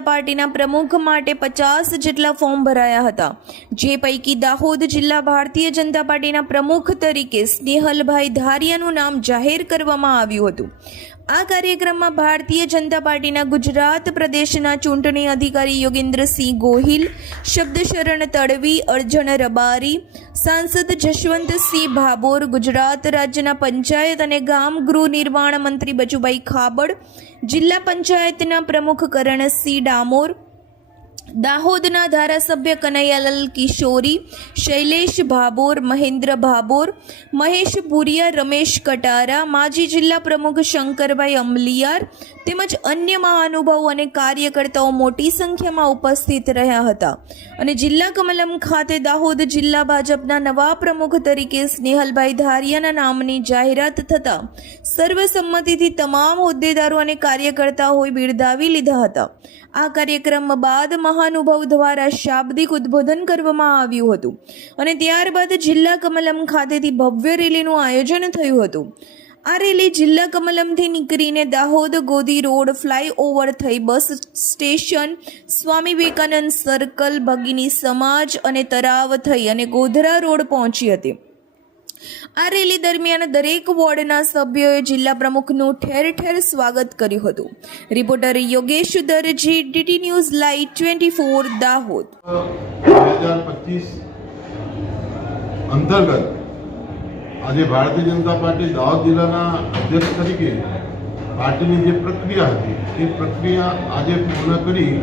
જનતા પાર્ટીના પ્રમુખ માટે 50 જેટલા ફોર્મ ભરાયા હતા, જે પૈકી દાહોદ જિલ્લા ભારતીય જનતા પાર્ટીના પ્રમુખ તરીકે સ્નેહલભાઈ ધારિયાનું નામ જાહેર કરવામાં આવ્યું હતું। આ કાર્યક્રમમાં ભારતીય જનતા પાર્ટીના ગુજરાત પ્રદેશના ચૂંટણી અધિકારી યોગેન્દ્રસિંહ ગોહિલ, શબ્દશરણ તડવી, અર્જણ રબારી, સાંસદ જશવંતસિંહ ભાભોર, ગુજરાત રાજ્યના પંચાયત અને ગામ ગૃહ નિર્માણ મંત્રી બચુભાઈ ખાબડ, જિલ્લા પંચાયતના પ્રમુખ કરણસિંહ ડામોર, દાહોદના ધારાસભ્ય કનૈયાલાલ કિશોરી, શૈલેષ ભાભોર, મહેન્દ્ર ભાભોર, મહેશ ભુરિયા, રમેશ કટારા, માજી જિલ્લા પ્રમુખ શંકરભાઈ અમલિયાર તેમજ અન્ય મહાનુભાવો અને કાર્યકર્તાઓ મોટી સંખ્યામાં ઉપસ્થિત રહ્યા હતા અને જિલ્લા કમલમ ખાતે દાહોદ જિલ્લા ભાજપના નવા પ્રમુખ તરીકે સ્નેહલભાઈ ધારિયાના નામની જાહેરાત થતાં સર્વસંમતિથી તમામ હોદ્દેદારો અને કાર્યકર્તાઓએ બિરદાવી લીધા હતા। આ કાર્યક્રમ બાદ મહાનુભાવ દ્વારા શાબ્દિક ઉદ્બોધન કરવામાં આવ્યું હતું અને ત્યારબાદ જિલ્લા કમલમ ખાતેથી ભવ્ય રેલીનું આયોજન થયું હતું। આ રેલી જિલ્લા કમલમથી નીકળીને દાહોદ ગોધી રોડ ફ્લાયઓવર થઈ bus station, Swami Vivekananda circle, ભગીની સમાજ અને તરાવ થઈ અને ગોધરા રોડ પહોંચી હતી। આ રેલી દરમિયાન દરેક વોર્ડના સભ્યોએ જિલ્લા પ્રમુખનું ઠેર ઠેર સ્વાગત કર્યું હતું। રિપોર્ટર યોગેશ દરજી, ડીટી ન્યૂઝ લાઈવ 24 દાહોદ। 2025 અંતર્ગત આજે ભારતીય જનતા પાર્ટી દાહોદ જિલ્લાના અધ્યક્ષ તરીકે પાર્ટીની જે પ્રક્રિયા હતી એ પ્રક્રિયા આજે પૂર્ણ કરી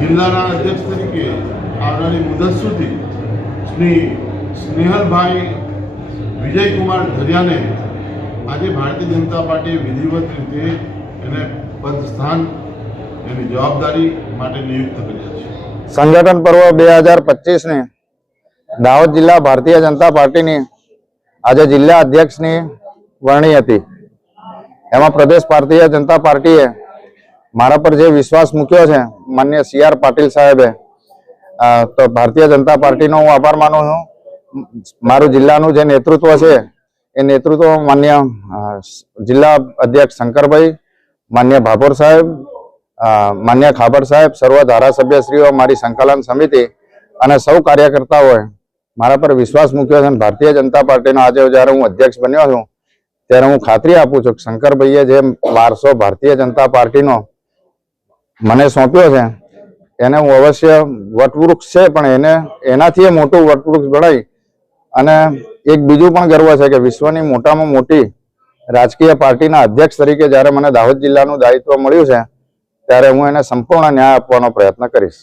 જિલ્લાના અધ્યક્ષ તરીકે આવનારી મુદત સુધી શ્રી સ્નેહલભાઈ વિજયકુમાર ધરિયાને આજે ભારતીય જનતા પાર્ટીએ વિધિવત રીતે એને પદ સ્થાન એની જવાબદારી માટે નિયુક્ત કર્યા છે। સંગઠન પર્વ 2025 ને દાહોદ જિલ્લા ભારતીય જનતા પાર્ટીની આજે જિલ્લા અધ્યક્ષની વરણી હતી। એમાં પ્રદેશ ભારતીય જનતા પાર્ટીએ મારા પર જે વિશ્વાસ મૂક્યો છે માન્ય CR પાટીલ સાહેબે, તો ભારતીય જનતા પાર્ટીનો હું આભાર માનું છું। મારું જિલ્લાનું જે નેતૃત્વ છે એ નેતૃત્વ માન્ય જિલ્લા અધ્યક્ષ શંકરભાઈ, માન્ય ભાભોર સાહેબ, માન્ય ખાબડ સાહેબ, સર્વ ધારાસભ્યશ્રીઓ, મારી સંકલન સમિતિ અને સૌ કાર્યકર્તાઓએ મારા પર વિશ્વાસ મૂક્યો છે। ભારતીય જનતા પાર્ટીનો આજે જ્યારે હું અધ્યક્ષ બન્યો છું ત્યારે હું ખાતરી આપું છું કે શંકરભાઈએ જે વારસો ભારતીય જનતા પાર્ટીનો મને સોંપ્યો છે એને હું અવશ્ય વટવૃક્ષ છે પણ એને એનાથી મોટું વટવૃક્ષ બનાવી અને એક બીજું પણ ગર્વ છે કે વિશ્વની મોટામાં મોટી રાજકીય પાર્ટીના અધ્યક્ષ તરીકે જ્યારે મને દાહોદ જિલ્લાનું દાયિત્વ મળ્યું છે ત્યારે હું એને સંપૂર્ણ ન્યાય આપવાનો પ્રયત્ન કરીશ।